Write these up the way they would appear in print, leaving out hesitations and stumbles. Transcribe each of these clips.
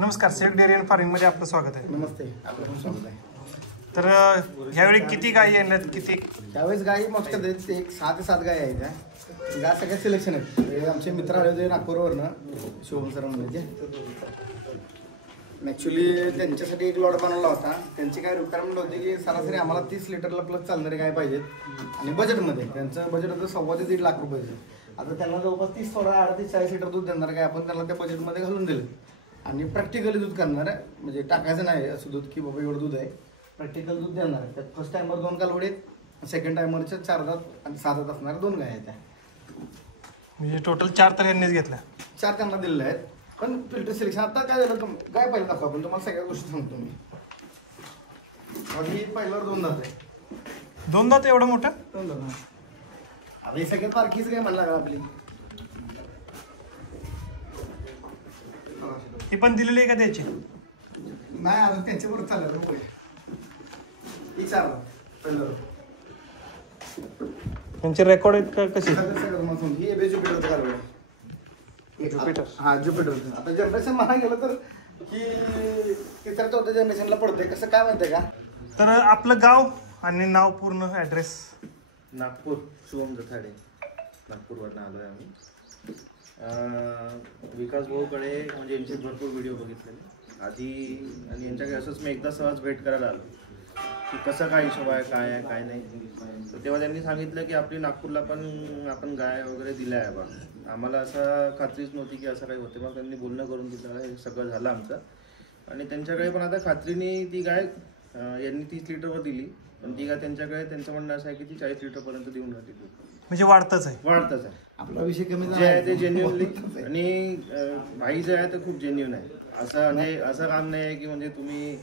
नमस्कार, silk dairy and farming मध्ये आपलं स्वागत आहे. नमस्ते, आपलं पण स्वागत आहे. तर ह्यावेळी किती गायी आणल्यात? किती? त्यावेळेस गायी मस्त आहेत. एक 6 ते 7 गायी आहेत. गाय सगळ्या सिलेक्शन आहेत. आमचे मित्र आले होते नागपूरवरनं, शिवम सर म्हणजे. ॲक्च्युली त्यांच्यासाठी एक लॉट बनवला होता. त्यांची काय रिक्वायरमेंट होती की सरासरी आम्हाला 30 लिटरला प्लस चालणारे गाय पाहिजेत आणि बजेटमध्ये. त्यांचं बजेट होतं 1.25 ते 1.5 लाख रुपयाचं. आता त्यांना जवळपास 30 थोडा 38-40 लिटर दूध देणार काय आपण त्यांना त्या बजेटमध्ये घालून दिलं आणि प्रॅक्टिकली दूध करणार आहे. म्हणजे टाकायचं नाही असं दूध की बाबा एवढं दूध आहे, प्रॅक्टिकल दूध देणार आहे. त्यात फर्स्ट टायमर 2 कालवडी आहेत, सेकंड टायमरच्या 4 दात आणि 6 दात असणाऱ्या 2 गाय आहेत. म्हणजे टोटल 4 तर यांनीच घेतल्या. 4 त्यांना दिलेले आहेत. पण फिल्टर सिलेक्शन आता काय झालं, गाय पहिलं दाखवा आपण तुम्हाला सगळ्या गोष्टी सांगतो मी. आधी पहिल्यावर 2 दात आहे. 2 दात एवढं मोठं? 2 दात. आता ही सगळ्यात बारकीच काय म्हणला आपली. ही पण दिलेली आहे का त्याची? नाही, अजून त्यांच्याबरोबर चाललं. ही 4 दात पहिल्यावर. त्यांचे रेकॉर्ड आहेत का कसे? ही एबे ज्युपिटर चालू आहे. ज्युपिटर. हा, ज्युपिटर. आता जनरेशन म्हणा गेलं तर की 3-4 जनरेशनला पडतंय. कसं काय माहितीये का? तर आपलं गाव आणि नाव, पूर्ण ॲड्रेस. नागपूर, शुभम जथाडे, नागपूरवरनं आलो आहे आम्ही. विकास भाऊकडे म्हणजे यांचे भरपूर व्हिडिओ बघितलेले आधी आणि यांच्याकडे असंच मी एकदा सहज भेट करायला आलो की कसं काय हिशोब आहे, काय आहे काय नाही. तर तेव्हा त्यांनी सांगितलं की आपली नागपूरला पण आपण गाय वगैरे दिल्या आहे बा. आम्हाला असं खात्रीच नव्हती की असं काही होते. मग त्यांनी बोलणं करून दिलं, हे सगळं झालं आमचं. आणि त्यांच्याकडे पण आता खात्रीने ती गाय यांनी 30 लिटरवर दिली, पण ती गाय त्यांच्याकडे त्यांचं म्हणणं असं आहे की ती 40 लिटरपर्यंत देऊन राहते. म्हणजे वाढतच आहे. वाढतच आहे. आपला विषय कमी जे आहे ते जेन्युअनली. आणि भाई जे आहे ते खूप जेन्युअन आहे. असं म्हणजे असं काम नाही आहे की म्हणजे तुम्ही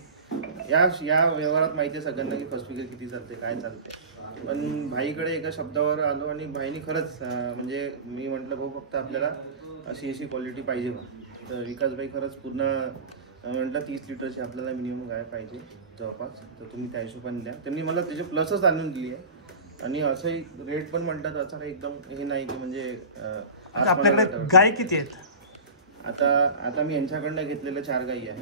या व्यवहारात माहिती आहे सगळ्यांना की फर्स्ट फिगर किती चालते, काय चालते. पण भाईकडे एका शब्दावर आलो आणि भाईनी खरंच म्हणजे मी म्हटलं भाऊ फक्त आपल्याला अशी क्वालिटी पाहिजे बा. तर विकासभाई खरंच पूर्ण म्हटलं 30 लिटरची आपल्याला मिनिमम गाय पाहिजे जवळपास, तर तुम्ही त्या हिशोबाने द्या. त्यांनी मला त्याचे प्लसच आणून दिली आहे. आणि असंही रेट पण म्हणतात, असं काही एकदम हे नाही की म्हणजे. आपल्याकडे गाय किती आहेत? आता मी यांच्याकडनं घेतलेल्या 4 गायी आहे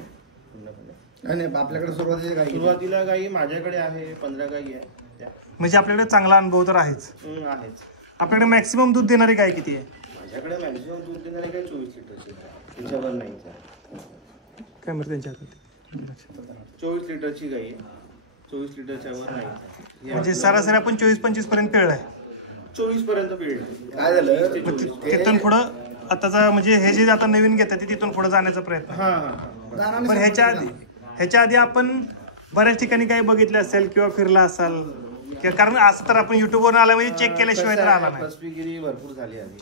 पूर्णपणे. नाही, आपल्याकडे सुरुवातीला गायी माझ्याकडे आहे 15 गायी आहे. म्हणजे आपल्याकडे चांगला अनुभव तर आहेच. आपल्याकडे मॅक्सिमम दूध देणारी गाय किती आहे? माझ्याकडे मॅक्सिमम दूध देणारी गाय 24 लिटरची, त्याच्यावर नाही. काय म्हणते त्यांच्या हातात? 24 लिटरची गाई आहे, 24 लिटरच्या वर नाही. म्हणजे सरासरी आपण 24-25 पर्यंत पिळलाय. 24 पर्यंत पिळलं. काय झालं तिथून पुढं आताचा म्हणजे हे जे आता नवीन घेतात ते तिथून पुढे जाण्याचा प्रयत्न. पण ह्याच्या आधी आपण बऱ्याच ठिकाणी काही बघितले असेल किंवा फिरला असाल, कारण असं तर आपण युट्यूबवर आला म्हणजे चेक केल्याशिवाय तर आला नाही. फसवेगिरी भरपूर झाली आधी,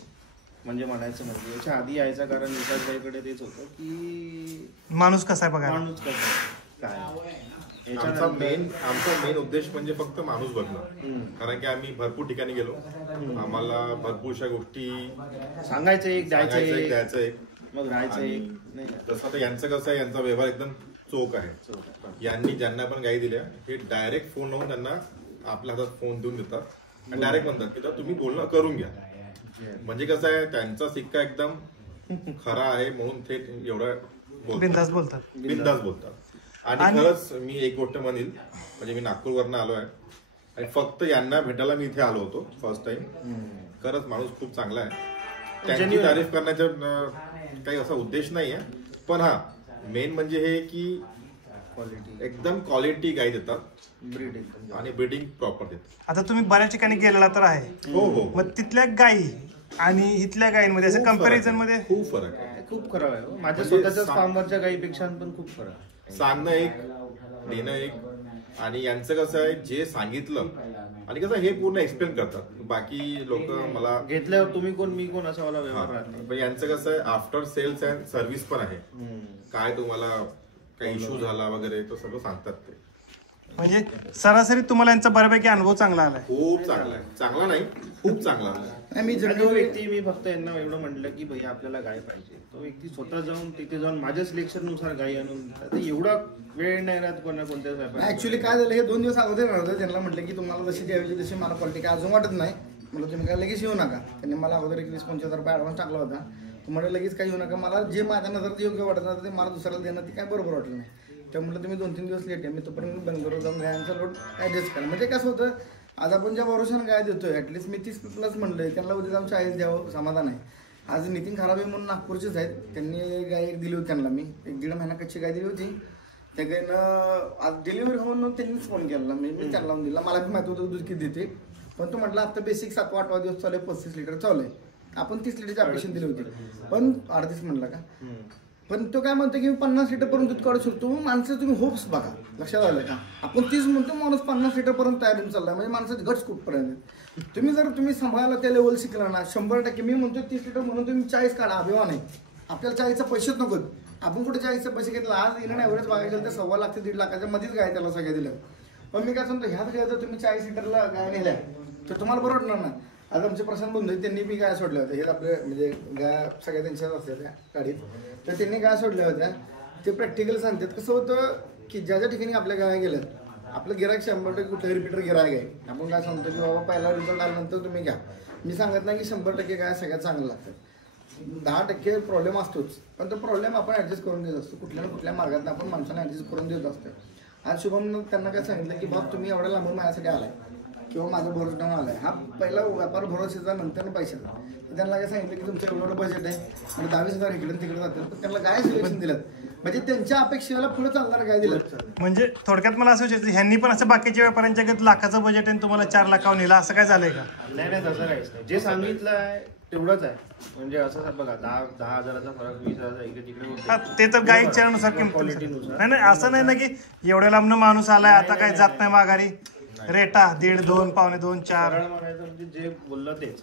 म्हणजे म्हणायचं म्हणजे याच्या आधी यायचं कारण विकासभाईकडे तेच होतं की माणूस कसा आहे बघा, माणूस कसा काय. आमचा मेन उद्देश म्हणजे फक्त माणूस बघणं. कारण की आम्ही भरपूर ठिकाणी गेलो, आम्हाला भरपूरशा गोष्टी सांगायचं एक, द्यायचं एक, मग राहायचं एक. तसं तर यांचं कसं आहे, यांचा व्यवहार एकदम चोख आहे. यांनी ज्यांना पण गाई दिल्या हे डायरेक्ट फोन लावून त्यांना आपल्या हातात फोन देऊन देतात आणि डायरेक्ट म्हणतात की तुम्ही बोलणं करून घ्या. म्हणजे कसं आहे, त्यांचा सिक्का एकदम खरा आहे म्हणून थेट एवढं बिनधास्त बोलतात. आणि खरंच मी एक गोष्ट म्हणेल, म्हणजे मी नागपूरवरनं आलो आहे आणि फक्त यांना भेटायला मी इथे आलो होतो फर्स्ट टाइम. खरंच माणूस खूप चांगला आहे. त्यांची तारीफ करण्याचा काही असा उद्देश नाही आहे, पण हा मेन म्हणजे हे की एकदम क्वालिटी गाई देतात आणि ब्रीडिंग प्रॉपर देतात. आता तुम्ही बऱ्याच ठिकाणी गेलेला तर आहे. हो. मग तिथल्या गायी आणि इथल्या गायींमध्ये असं कम्पॅरिझन मध्ये खूप फरक आहे. खूप फरक आहे. माझ्या स्वतःच्याच फार्मवरच्या गायीपेक्षा पण खूप फरक आहे. सांगणं एक, देणं एक. आणि यांचं कसं आहे, जे सांगितलं आणि कसं हे पूर्ण एक्सप्लेन करतात. बाकी लोक मला घेतल्यावर तुम्ही कोण मी कोण असा मला व्यवहार राहतो. पण यांचं कसं आहे, आफ्टर सेल्स अँड सर्व्हिस पण आहे. काय तुम्हाला काही इश्यू झाला वगैरे तर सगळं सांगतात ते. म्हणजे सरासरी तुम्हाला यांचा बऱ्यापैकी अनुभव चांगला आलाय. खूप चांगला आहे. चांगला नाही, खूप चांगला आहे. जो व्यक्ती, मी फक्त यांना एवढं म्हटलं की भैया आपल्याला गाय पाहिजे, तो व्यक्ती स्वतः जाऊन तिथे जाऊन माझ्या सिलेक्शन नुसार गाय आणून देतात. एवढा वेळ नाही राहत कोणत्या. ऍक्च्युली काय झालं, हे 2 दिवस अगोदर राहतं. त्यांना म्हटलं की तुम्हाला जशी द्यायची तशी मला क्वालिटी काय अजून वाटत नाही, मला तुम्ही काय लगेच येऊ नका. त्यांनी मला अगोदर 21-25 हजार रुपये ऍडव्हान्स टाकला होता. तुम्हाला लगेच काही होऊ नका, मला जे माझ्या नजरात योग्य वाटत नव्हतं ते मला दुसऱ्याला देणं ते काय बरोबर वाटलं नाही. त्यामुळे तुम्ही 2-3 दिवस लेट आहे, मी तोपर्यंत बेंगलोर जाऊन गायांचा लोड ॲडजस्ट करा. म्हणजे कसं होतं, आज आपण ज्या भरोशानं गाय देतोय ॲटलिस्ट मी 30+ म्हणलंय, त्यांना उद्या जाऊन 40 द्यावं समाधान आहे. आज नितीन खराबे म्हणून नागपूरचेच आहेत, त्यांनी गाय एक दिली होती त्यांना, मी 1-1.5 महिना कच्ची गाय दिली होती. त्या गायनं आज डिलिव्हरी होऊन त्यांनीच फोन केला, मी त्यांना लावून दिला. मला माहिती होतं दूध किती देते, पण तो म्हटलं आता बेसिक 7वा-8वा दिवस चालू आहे, 35 लिटर चालू आहे. आपण 30 लिटरची अपेक्षा दिली होती, पण 38 म्हणला का. पण तो काय म्हणतो की मी 50 लिटरपर्यंत दूध काढू शकतो. माणसं तुम्ही होप्स बघा, लक्षात आलं का. आपण 30 म्हणतो, माणूस 50 लिटरपर्यंत तयार होऊन चालला, म्हणजे माणसाची गट्स कुठपर्यंत. तुम्ही सांभाळायला त्या लेवल शिकला ना 100%. मी म्हणतो 30 लिटर म्हणून तुम्ही 40 काढा, अभिमान आहे. आपल्याला 40चा पैसेच नको. आपण कुठे 40चे पैसे घेतला. आज येणं ॲव्हरेज बघायला तर 1.25 लाख ते 1.5 लाखाच्या मध्येच गाय त्याला सगळ्या दिल्या. पण मी काय सांगतो, ह्याच गाय जर तुम्ही 40 लिटरला गाय नेल्या तर तुम्हाला बरं वाटणार ना. आज आमचे प्रशांत बंधू त्यांनी बी गाय सोडल्या होत्या, हे आपले म्हणजे गाय सगळ्या त्यांच्याच असल्या त्या गाडीत, तर त्यांनी गाय सोडल्या होत्या. ते प्रॅक्टिकल सांगतात. कसं होतं की ज्या ज्या ठिकाणी आपल्या गाय गेल्यात, आपलं गिरायक 100% कुठलं रिपीटर गिरायक आहे. आपण काय सांगतो की बाबा पहिला रिझल्ट आल्यानंतर तुम्ही घ्या. मी सांगत नाही की 100% गाय सगळ्यात चांगलं लागतं. 10% प्रॉब्लेम असतोच, पण तो प्रॉब्लेम आपण ॲडजस्ट करून देत असतो. कुठल्या ना कुठल्या मार्गात आपण माणसांना ॲडजस्ट करून देत असतो. आज शुभम त्यांना काय सांगितलं की बाबा तुम्ही एवढ्या लांबून माझ्यासाठी आलाय किंवा माझं भरोसा आलाय. हा पहिला व्यापार भरोसेचा, नंतर पैशाचा. तर त्यांना काय सांगितलं की तुमचं एवढं बजेट आहे आणि 22,000 इकडे तिकडे जातात, पण त्यांना गाय सिलेक्शन दिलं, म्हणजे त्यांच्या अपेक्षेला पुढे चालणार गाय दिलं. म्हणजे थोडक्यात मला असं विचारायचं, ह्यांनी पण असं बाकीच्या व्यापाऱ्यांच्या लाखाचं बजेट आहे तुम्हाला 4 लाखावर नेला, असं काय झालंय का. नाही तसं काहीच नाही. जे सांगितलं आहे तेवढंच आहे. म्हणजे असं बघा 10,000चा फरक 20,000 इकडे तिकडे होतो. ते तर गायीच्या नुसार क्वालिटीनुसार. नाही असं नाही ना की एवढ्या लांबनं माणूस आलाय आता काय जात नाही माघारी. रेटा 1.5, 2, पावणे 2, 4 म्हणायचं म्हणजे जे बोललं तेच.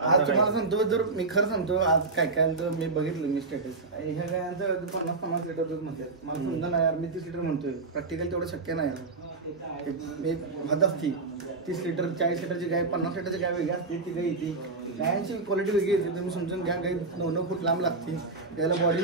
आज तुम्हाला सांगतो, जर मी खरं सांगतो, आज काय मी बघितलं मी स्टेटस, ह्या गायांचं 50-50 लिटर दूध म्हणतात. मला समजा नाही यार, मी 30 लिटर म्हणतोय, प्रॅक्टिकल तेवढं शक्य नाही यार. मी हद असती 30 लिटर 40 लिटरची गाय, 50 लिटरची गाय वेगळी असते, ती गाय येते. गायांची क्वालिटी वेगळी येते, तुम्ही समजून घ्या. गाय 9 फूट लांब लागते, त्याला बॉडी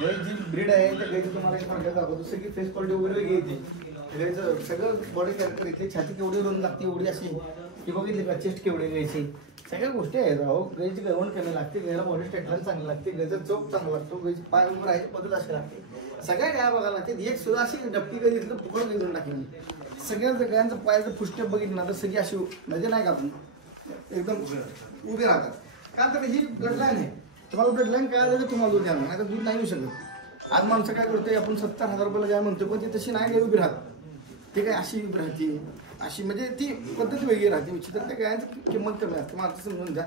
गाय जी ब्रीड आहे त्या गायची तुम्हाला एक सांगायचं दाखवतो, जसं की फेस क्वालिटी वगैरे वेगळी येते. गायचं सगळं बॉडी कॅरेक्टर येते. छाती केवढी रुंद लागते, एवढी अशी ती बघितली का, चेस्ट केवढी गायची, सगळ्या गोष्टी आहेत राहो. गायची गळवण कमी लागते, गायला बॉडी स्ट्रेटलाईन चांगली लागते, गायचा चोप चांगला लागतो, गायची पाय उभं राहायची पद्धत अशी लागते. सगळ्या गाय बघायला लागते. एक सुद्धा अशी डबकी गाय दिसलं फुकट गाय देऊन टाकेल. सगळ्या गायांचं पायाचं पुष्ट बघितलं ना तर सगळी अशी म्हणजे नाही का आपण एकदम उभे राहतात. का तर ही ब्लडलाईन आहे. तुम्हाला ब्लडलाईन काय आलं तर तुम्हाला दूध द्यावं, नाही तर दूध नाही येऊ शकत. आज माणसं काय करतोय, आपण 70,000 रुपयाला गाय म्हणतो, पण ती तशी नाही गाय उभी राहत. ती काय अशी उभी राहते, अशी म्हणजे ती पद्धत वेगळी राहते. विचित्र त्या गायांची किंमत कमी असते. मला असं समजून जा,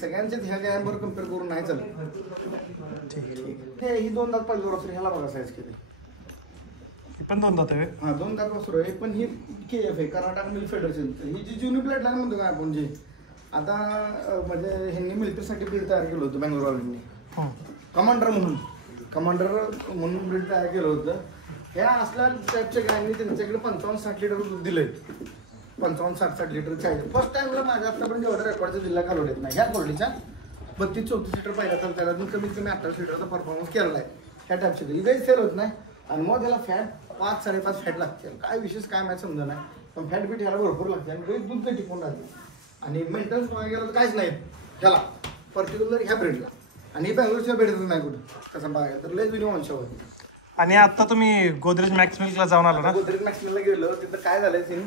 सगळ्यांच्याच ह्या गायांबरोबर कम्पेअर करून नाही चालत. ठीक आहे. ही 2 दात पाहिजे बरोबर, ह्याला बघा साईज किती. पण 2 दात आहे. हां 2 दात वासरू आहे, पण ही KF आहे, कर्नाटक मिल्क फेडरेशन. ही जी जुनी प्लेट लाईन म्हणतो का आपण, जे आता म्हणजे ह्यांनी मिल्कसाठी ब्रीड तयार केलं होतं बँगलोरवाल्यांनी, कमांडर म्हणून ब्रीड तयार केलं होतं. ह्या असल्या टाईपच्या गायांनी त्यांच्याकडे 55-60 लिटर दूध दिलंय. 55-60 लिटर चाळीस. फर्स्ट टाइमला माझ्या आतापर्यंत एवढ्या रेकॉर्डचा जिल्हा कालवडेत नाही. ह्या क्वालिटीच्या 32-34 लिटर पाहिला तर त्याला कमीत कमी 28 लिटरचा परफॉर्मन्स केला आहे. ह्या टाईपच्या काही सेल होत नाही. आणि मग त्याला फॅट 5-5.5 फॅट लागते. काय विशेष काय माहिती समजा नाही, पण फॅट बीट ह्याला भरपूर लागते आणि काही दूध टिकून राहते. आणि मेंटेनन्स बघायला गेलं तर काहीच नाही ह्याला, पर्टिक्युलर ह्या ब्रीडला. आणि बँगलोरच्या ब्रीडचं नाही कुठं तसं बघायला तर लय जुनी वंशावळ. आणि आता तुम्ही गोदरेज मॅक्स मिल्कला जाऊन आला ना. गोदरेज मॅक्स मिल्कला गेलो, तिथं काय झालंय सीन,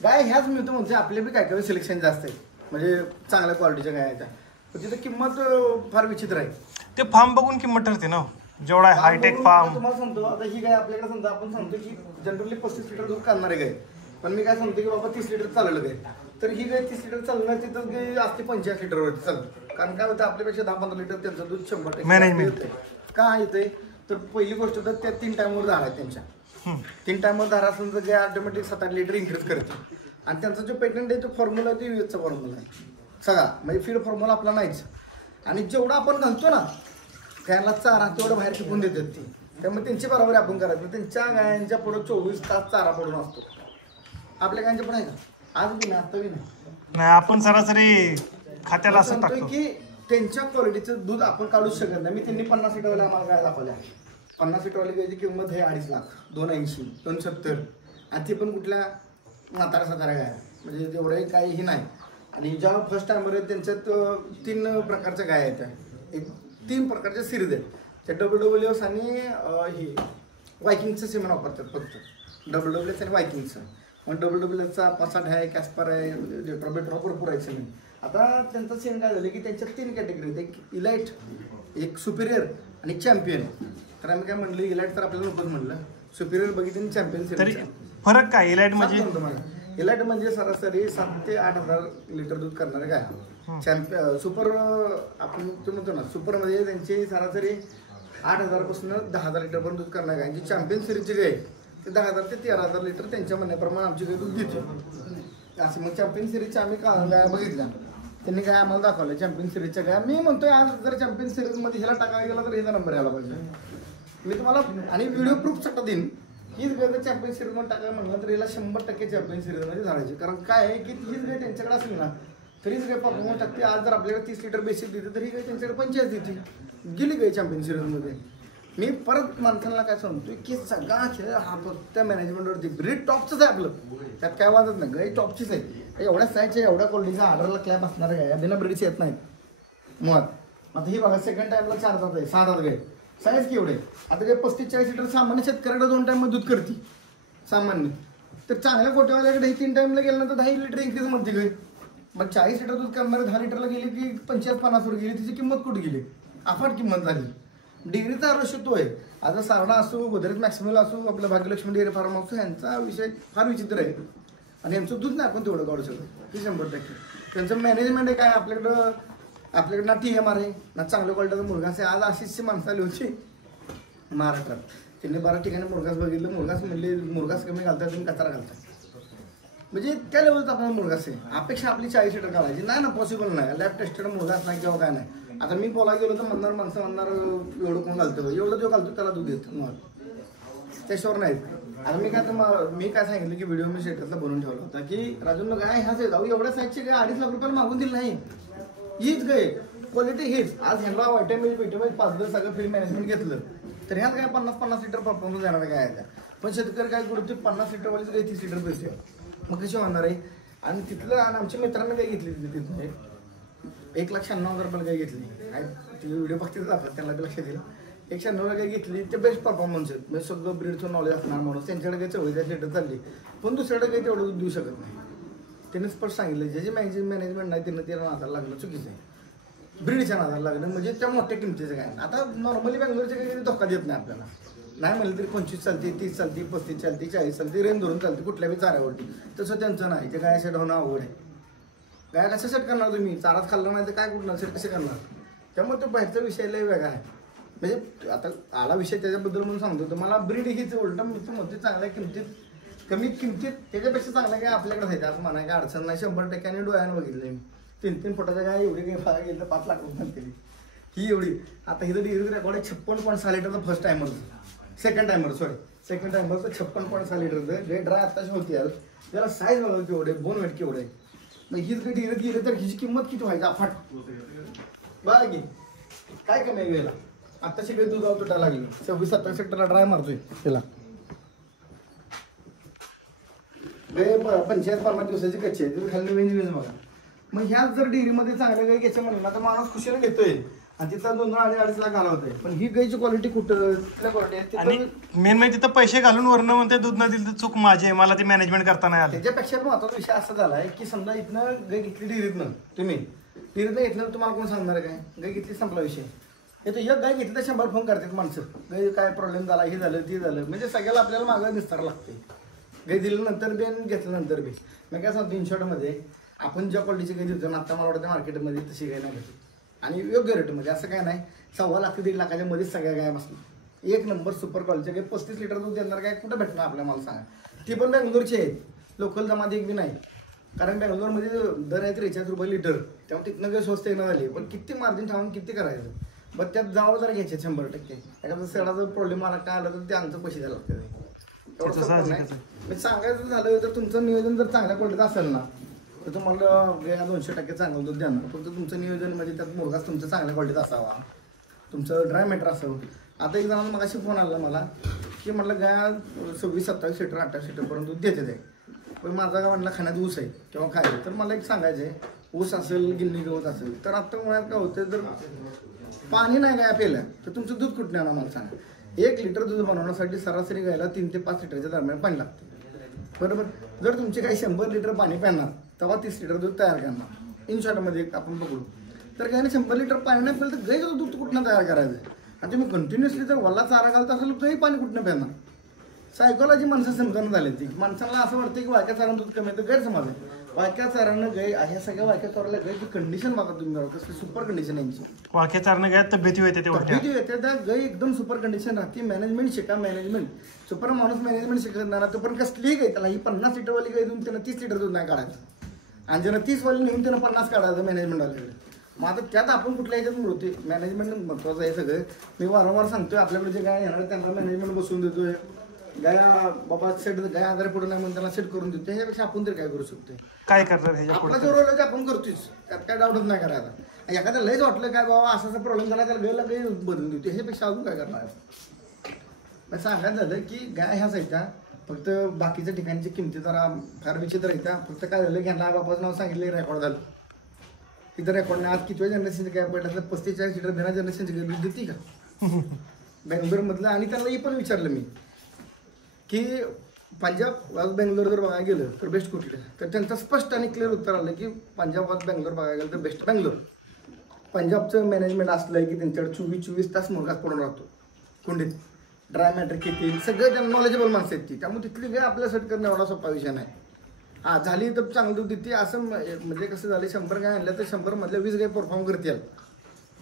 गाय ह्याच मिळतो म्हणजे आपले बी काय काय सिलेक्शन जास्त आहे, म्हणजे चांगल्या क्वालिटीच्या गाय आहेत. पण तिथं किंमत फार विचित्र आहे. ते फार्म बघून किंमत ठरते ना, जेवढा हायटेक फार्म. तुम्हाला सांगतो, आता ही गाय आपल्याकडे समजा आपण सांगतो की जनरली 35 लिटर दूध काढणारे गाय, पण मी काय सांगतो की बाबा 30 लिटर चाललं गाय, तर ही गाय 30 लिटर चालणार तिथं गाय असते 85 लिटरवरती चालतं. कारण काय होतं, आपल्यापेक्षा 10-15 लिटर त्यांचं दूध 100% मॅनेजमेंट का येते. तर पहिली गोष्ट तर त्या 3 टाइमवर धारा आहेत त्यांच्या. 3 टाइमवर धारा असेल तर गाय ऑटोमॅटिक 7-8 लिटर इन्क्रीज करते. आणि त्यांचा जो पेटंट आहे तो फॉर्म्युला आहे, तो USचा फॉर्म्युला आहे सगळा, म्हणजे फीड फॉर्म्युला आपला नाहीच. आणि जेवढा आपण घालतो ना गायला चारा, तेवढं बाहेर टिकून देतात ती. त्यामुळे त्यांची बरोबर आपण करायचं. त्यांच्या गायांच्या पुढं 24 तास चारा पडून असतो. आपल्या गायांच्या पण आहे का? आज बी नाही, आता बी नाही. आपण सरासरी खात्याला असं टाकतो की त्यांच्या क्वालिटीचं दूध आपण काढूच शकत नाही. मी त्यांनी 50 लिटरवाल्या आम्हाला गाय दाखवल्या. 50 लिटरवाली गायची किंमत आहे 2.5 लाख, 280, 270. आणि ती पण कुठल्या म्हाताऱ्या गाय, म्हणजे जेवढंही काही नाही. आणि ज्या फर्स्ट टाइमवर आहेत त्यांच्यात 3 प्रकारच्या गाय आहेत. एक 3 प्रकारच्या सिरीज आहेत. त्या WWF आणि हे वायकिंगचं सिमेंट वापरतात फक्त, WWF आणि वायकिंगचं. मग WWFचा पसाट आहे, कॅस्पर आहे, डेट्रॉ भरपूर आहे सिमेंट. आता त्यांचं सिमेंट काय झालं की त्यांच्यात 3 कॅटेगरी आहेत, एक इलाइट, एक सुपिरियर आणि चॅम्पियन. तर आम्ही काय म्हणलं, इलाइट तर आपल्याला नकोच म्हणलं, सुपिरियर बघितलं, चॅम्पियन तरी सिरीज. फरक काय इलाइट म्हणजे? इलाइट म्हणजे सरासरी 7 ते 8,000 लिटर दूध करणारे गाय. चॅम्पियन सुपर आपण म्हणतो ना, सुपरमध्ये त्यांची सरासरी 8,000 पासून 10,000 लिटर पर्यंत दूध करणारे गाय. जी चॅम्पियन सिरीजची गाय ते 10,000 ते 13,000 लिटर त्यांच्या म्हणण्याप्रमाणे आमची गाय दूध देते. असं मग चॅम्पियन सिरीजच्या आम्ही गाय बघितल्या, त्यांनी काय आम्हाला दाखवलं चॅम्पियन सिरीजच्या गाय. मी म्हणतोय आज जर चॅम्पियन सिरीजमध्ये ह्याला टाकायला गेला तर ह्याचा नंबर यायला पाहिजे. मी तुम्हाला आणि व्हिडिओ प्रूफ सगळं देईन. हीच गाय जर चॅम्पियन सिरीजमध्ये टाकायला म्हणलं तर याला 100% चॅम्पियन सिरीजमध्ये झाडायची. कारण काय आहे की हीच गाय त्यांच्याकडे असेल ना तरीच गाय परफॉर्मन्स टाकते. आज जर आपल्याला 30 लिटर बेसिक देते तर ही गाय त्यांच्याकडे 45 देते. गेली गाय चॅम्पियन सिरीजमध्ये. मी परत माणसांना काय सांगतोय की सगळा खेळ हा फक्त मॅनेजमेंटवरती. ब्रीड टॉपचंच आहे आपलं, त्यात काय वाजत नाही. गाय टॉपचीच आहे, एवढ्या साईजच्या एवढ्या क्वालिटीचा ऑर्डरला क्लॅप असणार गाय बिना ब्रीडची येत नाहीत मुळात. आता ही बघा सेकंड टाईमला 4 दात आहे, 6 दात गाय, साईज केवढे. आता जे 35-40 लिटर सामान्य शेतकऱ्याकडे 2 टाईममध्ये दूध करते सामान्य, तर चांगल्या कोट्यावाल्याकडे ही 3 टाईमला गेल्यानंतर 10 लिटर इंक्रीज मध्ये गाय. मग 40 लिटर दूध करणारे 10 लिटरला गेली की 45-50 वर गेली, तिची किंमत कुठे गेली? अफाट किंमत झाली. डिग्रीचा रश तो आहे. आता सारडा असो, गोदरेज मॅक्सिमल असो, आपलं भाग्यलक्ष्मी डेअरी फार्म असो, यांचा विषय फार विचित्र आहे. आणि यांचं दूध नाही आपण तेवढं काढू शकतो, हे 100%. त्यांचं मॅनेजमेंट आहे काय, आपल्याकडं ना TMR आहे ना चांगल्या क्वालिटीचा मुरघास आहे. आज अशीच माणसं आली होती महाराष्ट्रात, त्यांनी 12 ठिकाणी मुरघास बघितलं. मुरघास म्हणले मुरघास कमी घालतात, तुम्ही कचरा घालता. म्हणजे त्या लेवलचा आपल्याला मुरघास आहे. अपेक्षा आपली 40 लिटर काढायची नाही ना, पॉसिबल नाही. लॅब टेस्टेड मुरघास नाही किंवा काय नाही. आता मी बोला गेलो तर म्हणणार माणसं म्हणणार एवढं कोण घालतो, एवढं जो घालतो त्याला दूध देतो मग त्याच्यावर नाहीत. आता मी काय सांगितलं की व्हिडिओ मी स्टेटसला बनवून ठेवला होता की राजूला गाय ह्याच आहे, एवढ्या साईजची गाय 2.5 लाख रुपयाला मागून दिली नाही. हीच गाय क्वालिटी हीच. आज ह्याला व्हायटामिन 5 दिवस सगळं फील्ड मॅनेजमेंट घेतलं तर ह्यात काय 50-50 लिटर परफॉर्मन्स देणार काय आहे. पण शेतकरी काय करतो 50 लिटरवालीच गाय 30 लिटर पिळते. मग कशी होणार आहे. आणि तिथलं आणि आमच्या मित्रांनी काय घेतली तिथे 1,96,000 रुपयाला काय घेतली. ती व्हिडिओ बघतीच दाखवत, त्यांना बी लक्षात येईल. 196ला काय घेतली ते बेस्ट परफॉर्मन्स आहेत. म्हणजे सगळं ब्रीडचं नॉलेज असणार म्हणून त्यांच्याकडे काही 44 लिटर चालली. पण दुसऱ्याकडे काही तेवढं देऊ शकत नाही. त्यांनी स्पष्ट सांगितलं ज्याची मॅनेजमेंट नाही त्यांना त्याला नादाला लागलं चुकीचं आहे. ब्रीडच्या नादाला लागलं म्हणजे त्या मोठ्या किमतीचं काय. आता नॉर्मली बँगलोरचे काही धोका देत नाही आपल्याला. नाही म्हणलं तरी 25 चालते, 30 चालते, 35 चालते, 40 चालते, रेन धरून चालते कुठल्या बी चाऱ्यावरती. तसं त्यांचं नाही. ते गाय सेट होणं अवघड आहे. गाय कसं सेट करणार तुम्ही? चाराच खाल्लं नाही तर काय कुठणार सेट कसे करणार? त्यामुळे तो बाहेरचा विषय लय वेगळा आहे. म्हणजे आता आला विषय त्याच्याबद्दल म्हणून सांगतो तुम्हाला. ब्रीड हीच उलटा म्हणते चांगल्या किमतीत, कमी किमतीत त्याच्यापेक्षा चांगल्या काय आपल्याकडे आहे असं म्हणाय काय अडचण नाही. 100% आणि डोळ्यानं बघितलंय मी. 3-3 फुटाच्या गाय एवढी काही बघा गेलं 5 लाख रुपये केली ही एवढी. आता हिचं डिग्री रेकॉर्ड आहे 56.6 लिटरचं फर्स्ट टायमरचं, सेकंड टायमरचं 56.6 लिटरचं. जे ड्राय आत्ताशी होती यार त्याला साईज बघा केवढे, बोन वेट केवढे आहे. मग हीच काही डिग्रीत गेली तर हिची किंमत किती व्हायची अफाट बघा की. काय कमी गेला आत्ताशी काही दूध तुटायला लागली. 26-27 लिटरला ड्राय मारतोय त्याला. 45-50 दिवसाची कच्ची आहे, खाली वेंज बघा. मग ह्याच जर डेअरीमध्ये चांगल्या गाई घ्यायचं म्हणलं ना तर माणूस खुशीला घेतोय आणि तिथं 2-2.5 लाख घालवतोय. पण ही गायची क्वालिटी कुठं क्वालिटी आणि मेन म्हणजे तिथं पैसे घालून वरनं म्हणते दूध न दिलं तर चूक माझी आहे, मला ती मॅनेजमेंट करता नाही आलं. त्याच्यापेक्षा महत्वाचा विषय असा झालाय की समजा इथनं गाय घेतली डेअरीतनं, तुम्ही डेअरीतनं घेतलं तुम्हाला कोण सांगणार काय गाय घेतली संपला विषय. येतो एक गाय घेतली तर 100 फोन करतात माणसं. गाय काय प्रॉब्लेम झाला, हे झालं ते झालं. म्हणजे सगळ्याला आपल्याला मागं निस्तार लागते. गाय दिल्यानंतर बी आणि घेतल्यानंतर बी. मग काय सांगतो इन शॉर्टमध्ये आपण ज्या क्वालिटीची गाय देतो ना आता मला वाटतं मार्केटमध्ये तशी गाय नाही भेटत. आणि योग्य रेटमध्ये असं काय नाही 1.25 लाख ते 1.5 लाखाच्या मध्येच सगळ्या गाय बसतात. एक नंबर सुपर क्वालिटीच्या गाय 35 लिटर दूध देणार काय कुठं भेटणार आपल्या मला सांगा. ती पण बँगलोरची आहेत, लोकल जमात एक बी नाही. कारण बँगलोरमध्ये दर आहे 43 रुपये लिटर. त्यामुळे तिथनं गाय स्वस्त येणं झाली. पण किती मार्जिन ठेवून किती करायचं. बट त्यात जबाबदार घ्यायचे 100%. एखादा सडाचा प्रॉब्लेम आला काय आलं तर ते आमचं पैसे द्यायला लागतं. एवढं सांगायचं झालं तर तुमचं नियोजन जर चांगल्या क्वालिटीचं असेल ना तर तुम्हाला गाय 200% चांगलं दूध देणार. फक्त तुमचं नियोजन म्हणजे त्यात मुरघास तुमचं चांगल्या क्वालिटीचा असावा, तुमचं ड्राय मॅटर असावं. आता एक जणांना मगाशी फोन आला मला की म्हटलं गाय 26-27 लिटर 28 लिटरपर्यंत दूध देते ते. पण माझा काय म्हटलं खाण्यात ऊस आहे किंवा खायचं. तर मला एक सांगायचं आहे ऊस असेल गिल्ली गवत असेल तर आता मुळात काय होतं जर पाणी नाही गाय प्यायलं तर तुमचं दूध कुठून येणार मला सांगा. 1 लिटर दूध बनवण्यासाठी सरासरी गायला 3 ते 5 लिटरच्या दरम्यान पाणी लागतं. बरोबर. जर तुमचे काही 100 लिटर पाणी प्याणार तेव्हा 30 लिटर दूध तयार करणार. इन शॉर्टमध्ये आपण पकडू तर गायने 100 लिटर पाणी नाही पिलं तर गायचं दूध कुठनं तयार करायचं. आणि तुम्ही कंटिन्युअसली जर वल्ला चारा घालता असेल तर पाणी कुठनं प्याणार. सायकोलॉजी माणसं समजावून झाली ती. माणसाला असं वाटतं की वायक्या चारानं दूध कमी येतं. गैरसमज आहे. वायक्या चारानं गाय ह्या सगळ्या वायक्या चाराला गायची कंडिशन बघा तुम्ही कसली सुपर कंडिशन आहे यांची. वाक्या चारणं गाय तब्येती येते तब्येती येते त्या गाय एकदम सुपर कंडिशन राहते. मॅनेजमेंट शिका मॅनेजमेंट. सुपर माणूस मॅनेजमेंट शिकणार तो पण कसली गाय त्याला ही 50 लिटरवाली गाय देऊन त्यानं 30 लिटर दूध नाही काढायचं आणि ज्यानं 30 वाली नेऊन त्यानं 50 काढायचं मॅनेजमेंट आल्याकडे. मग आता त्यात आपण कुठल्या ह्याच्यात मिळवते. मॅनेजमेंट महत्वाचं आहे सगळं. मी वारंवार सांगतोय आपल्याकडे जे गाय येणार त्यांना मॅनेजमेंट बसवून देतोय. गाय बाबा सेट गाय आजारी पडू नये म्हणून त्याला सेट करून देतो. ह्यापेक्षा आपण तरी काय करू शकतो. काय करणार आपला जो रोल आहे ते आपण करतोच. त्यात काय डाऊटच नाही करायचा. एखाद्या लयच वाटलं काय बाबा असा प्रॉब्लेम झाला त्याला गायला गाय बदलून देतो. ह्यापेक्षा अजून काय करणार. सांगायचं झालं की गाय ह्याच आहेत फक्त बाकीच्या ठिकाणची किमती जरा फार विचित्र आहेत. फक्त काय झालं घ्यायला बापाचं नाव सांगितलं रेकॉर्ड झालं. इथं रेकॉर्डने आज कितव्या जनरेशनची गाय पडलं 45 लिटर बिना जनरेशनची गाय दूध देते का बेंगलोरमधलं. आणि त्यांनाही पण विचारलं मी की पंजाब आज बेंगलोर जर बघायला गेलं तर बेस्ट कुठलं. तर त्यांचं स्पष्ट आणि क्लिअर उत्तर आलं की पंजाब आज बेंगलोर बघायला गेलं तर बेस्ट बेंगलोर. पंजाबचं मॅनेजमेंट असलं आहे की त्यांच्याकडे 24 तास मुरगास पडून राहतो कुंडीत. ड्राय मॅटर किती सगळं त्यांना नॉलेजेबल माणसं आहेत ती. त्यामुळे तिथली गाय आपल्या सेट करणं एवढा सोपा विषय नाही. हां झाली तर चांगलं दूध देते असं म्हणजे कसं झालं 100 गाय आणल्या तर 100 मधल्या 20 गाय परफॉर्म करतील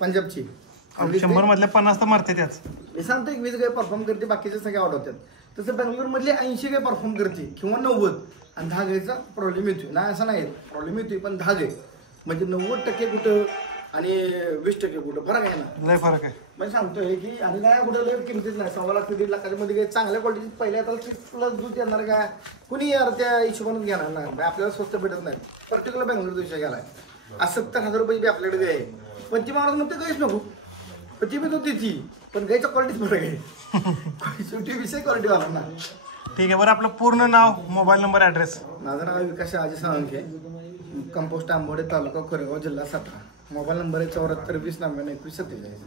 पंजाबची. 100 मधल्या 50 तर मारते त्याच. मी सांगतो 20 गाय परफॉर्म करते बाकीचे सगळे आउट होतात. तसं बेंगलोरमधले 80 गाय परफॉर्म करते किंवा 90 आणि 10 गायचा प्रॉब्लेम येतो. नाही असं नाही प्रॉब्लेम येतोय पण 10 गाय म्हणजे 90% कुठं आणि 20% कुठं फरक आहे ना. लय फरक आहे. म्हणजे सांगतोय की आणि काय कुठं लय किमतीच नाही. 1.25 लाख ते 1.5 लाखाच्या मध्ये काही चांगल्या क्वालिटीची पहिल्या आता 30+ दूध येणार काय कुणी यार त्या हिशोबाने घेणार नाही. आपल्याला स्वस्त भेटत नाही. पर्टिक्युलर बेंगलोर विषय गेलाय. आज 70,000 रुपये आपल्याकडे गाय आहे पण ती माणूस म्हणते गायच नको पण ती बी दूध देते पण गायचा क्वालिटीच फरक आहे. शेवटी विषय क्वालिटीवाला ना. ठीक आहे. बरं आपलं पूर्ण नाव मोबाईल नंबर ॲड्रेस. माझं नाव विकास शहाजी साळुंखे. कंपोस्ट आंबोडे तालुका कोरेगाव जिल्हा सातारा. मोबाईल नंबर आहे 74 20 99 21 47.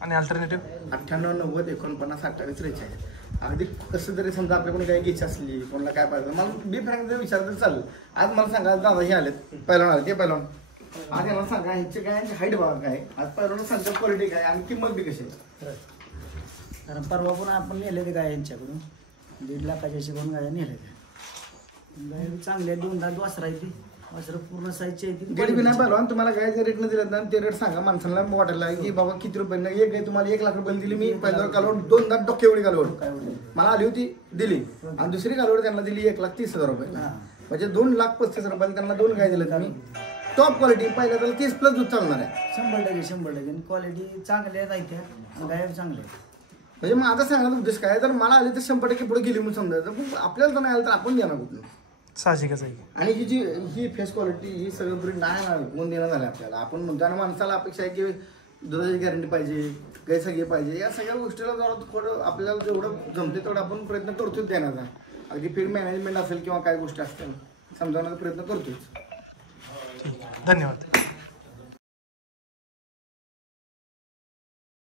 आणि अल्टरनेटिव्ह 98 90 49 28 43. अगदी कसं तरी समजा आपल्याकडून काही घ्यायची असली कोणाला काय पाहिजे मला बी फ्रँक जर विचारलं चालेल. आज मला सांगा दादा हे आलेत पहिलवान आले ते पहिलवान आज याला सांगा ह्यांची गायांची हाईट बघा काय आज पहिलवान सांगतात क्वालिटी काय आणि किंमत बी कशी आहे. कारण परवा पण आपण नेले ते गाय यांच्याकडून 1.5 लाखाच्या शिकून गाया नेल्या त्या गाय चांगल्या 2 दात वासरा आहे ती वासरं पूर्ण साईजची आहे ती. गेट बी नाही पहिलवान तुम्हाला गायच्या रेटनं दिलं ना ते रेट सांगा माणसाला वाटायला की बाबा किती रुपये एक गाय तुम्हाला 1 लाख रुपये दिली मी पहिल्यावर कालवड 2 दात डोके एवढी कालवड मला आली होती दिली आणि दुसरी कालवड त्यांना दिली 1,30,000 रुपये म्हणजे 2,35,000 रुपयाला त्यांना 2 गाय दिलं तुम्ही. टॉप क्वालिटी पहिल्या त्याला 30+ दूध चालणार आहे. 100% क्वालिटी चांगल्या आहेत त्या गाय चांगल्या आहेत. म्हणजे माझा सांगण्याचा उद्देश काय तर मला आली तर 100% पुढे गेली म्हणून समजायचं आपल्याला तर नाही आलं तर आपण देणार कुठलं साहजिकच आहे. आणि ही फेस क्वालिटी ही सगळं ब्रीड नाही ना कोण देणं झालं आपल्याला. आपण म्हणताना माणसाला अपेक्षा आहे की दुधाची गॅरंटी पाहिजे गाय सगळी पाहिजे या सगळ्या गोष्टीला जरा थोडं आपल्याला जेवढं जमते तेवढं आपण प्रयत्न करतोच देण्याचा. अगदी फीड मॅनेजमेंट असेल किंवा काय गोष्टी असतील समजावण्याचा प्रयत्न करतोच. धन्यवाद.